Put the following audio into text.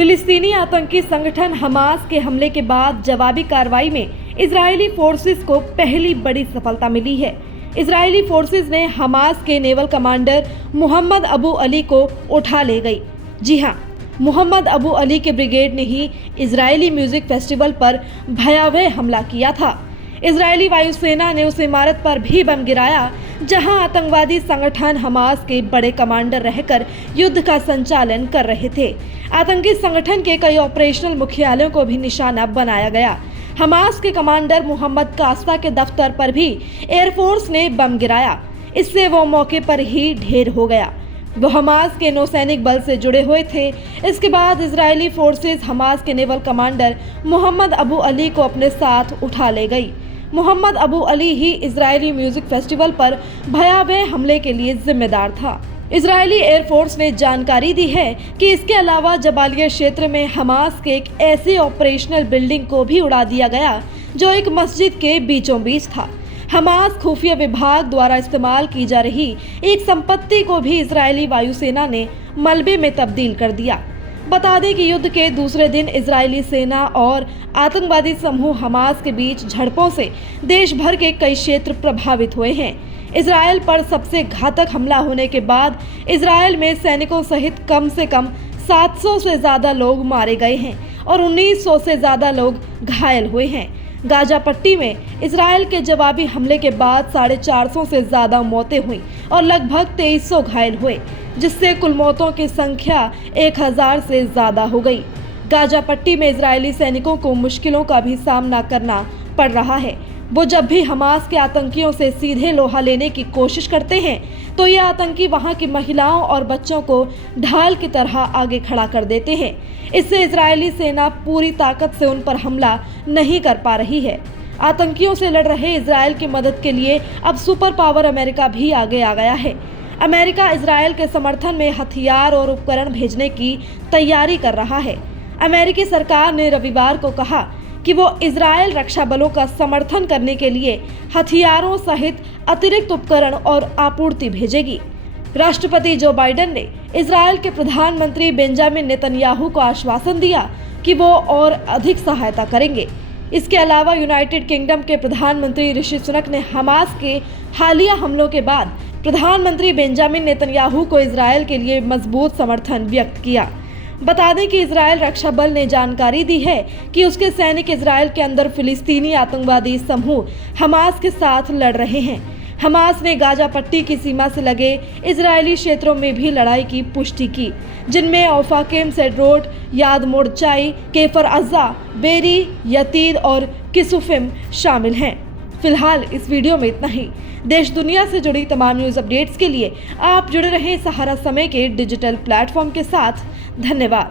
फिलिस्तीनी आतंकी संगठन हमास के हमले के बाद जवाबी कार्रवाई में इजरायली फोर्सेस को पहली बड़ी सफलता मिली है। इजरायली फोर्सेस ने हमास के naval commander Mohammed Abu Ali को उठा ले गई। जी हां, मोहम्मद अबू अली के ब्रिगेड ने ही इजरायली म्यूजिक फेस्टिवल पर भयावह हमला किया था। इजरायली वायुसेना ने उस इमारत पर भी बम गिराया जहां आतंकवादी संगठन हमास के बड़े कमांडर रहकर युद्ध का संचालन कर रहे थे। आतंकी संगठन के कई ऑपरेशनल मुख्यालयों को भी निशाना बनाया गया। हमास के कमांडर मोहम्मद कास्ता के दफ्तर पर भी एयरफोर्स ने बम गिराया। इससे वो मौके पर ही ढेर हो गया। वो हमास के नौसैनिक बल से जुड़े हुए थे। इसके बाद इजरायली फोर्सेस हमास के naval commander Mohammed Abu Ali को अपने साथ उठा ले गई। मोहम्मद अबू अली ही इजरायली म्यूजिक फेस्टिवल पर भयावह हमले के लिए जिम्मेदार था। इजरायली एयरफोर्स ने जानकारी दी है कि इसके अलावा जबालिया क्षेत्र में हमास के एक ऐसे ऑपरेशनल बिल्डिंग को भी उड़ा दिया गया जो एक मस्जिद के बीचों बीच था। हमास खुफिया विभाग द्वारा इस्तेमाल की जा रही एक संपत्ति को भी इजरायली वायुसेना ने मलबे में तब्दील कर दिया। बता दें कि युद्ध के दूसरे दिन इजरायली सेना और आतंकवादी समूह हमास के बीच झड़पों से देश भर के कई क्षेत्र प्रभावित हुए हैं। इजरायल पर सबसे घातक हमला होने के बाद इजरायल में सैनिकों सहित कम से कम 700 से ज़्यादा लोग मारे गए हैं और 1900 से ज़्यादा लोग घायल हुए हैं। गाजा पट्टी में इजरायल के जवाबी हमले के बाद 450 से ज़्यादा मौतें हुई और लगभग 2300 घायल हुए, जिससे कुल मौतों की संख्या 1000 से ज़्यादा हो गई। गाजा पट्टी में इजरायली सैनिकों को मुश्किलों का भी सामना करना पड़ रहा है। वो जब भी हमास के आतंकियों से सीधे लोहा लेने की कोशिश करते हैं तो ये आतंकी वहां की महिलाओं और बच्चों को ढाल की तरह आगे खड़ा कर देते हैं। इससे इजरायली सेना पूरी ताकत से उन पर हमला नहीं कर पा रही है। आतंकियों से लड़ रहे इजरायल की मदद के लिए अब सुपर पावर अमेरिका भी आगे आ गया है। अमेरिका इजरायल के समर्थन में हथियार और उपकरण भेजने की तैयारी कर रहा है। अमेरिकी सरकार ने रविवार को कहा कि वो इजरायल रक्षा बलों का समर्थन करने के लिए हथियारों सहित अतिरिक्त उपकरण और आपूर्ति भेजेगी। राष्ट्रपति जो बाइडेन ने इजरायल के प्रधानमंत्री बेंजामिन नेतन्याहू को आश्वासन दिया कि वो और अधिक सहायता करेंगे। इसके अलावा यूनाइटेड किंगडम के प्रधानमंत्री ऋषि सुनक ने हमास के हालिया हमलों के बाद प्रधानमंत्री बेंजामिन नेतन्याहू को इजरायल के लिए मजबूत समर्थन व्यक्त किया। बता दें कि इजरायल रक्षा बल ने जानकारी दी है कि उसके सैनिक इजरायल के अंदर फिलिस्तीनी आतंकवादी समूह हमास के साथ लड़ रहे हैं। हमास ने गाजा पट्टी की सीमा से लगे इजरायली क्षेत्रों में भी लड़ाई की पुष्टि की, जिनमें ओफाकिम, सेड्रोट, याद मोर्चाई, केफर अज़्ज़ा, बेरी, यतीद और किसुफिम शामिल हैं। फिलहाल इस वीडियो में इतना ही। देश दुनिया से जुड़ी तमाम न्यूज़ अपडेट्स के लिए आप जुड़े रहें सहारा समय के डिजिटल प्लेटफॉर्म के साथ। धन्यवाद।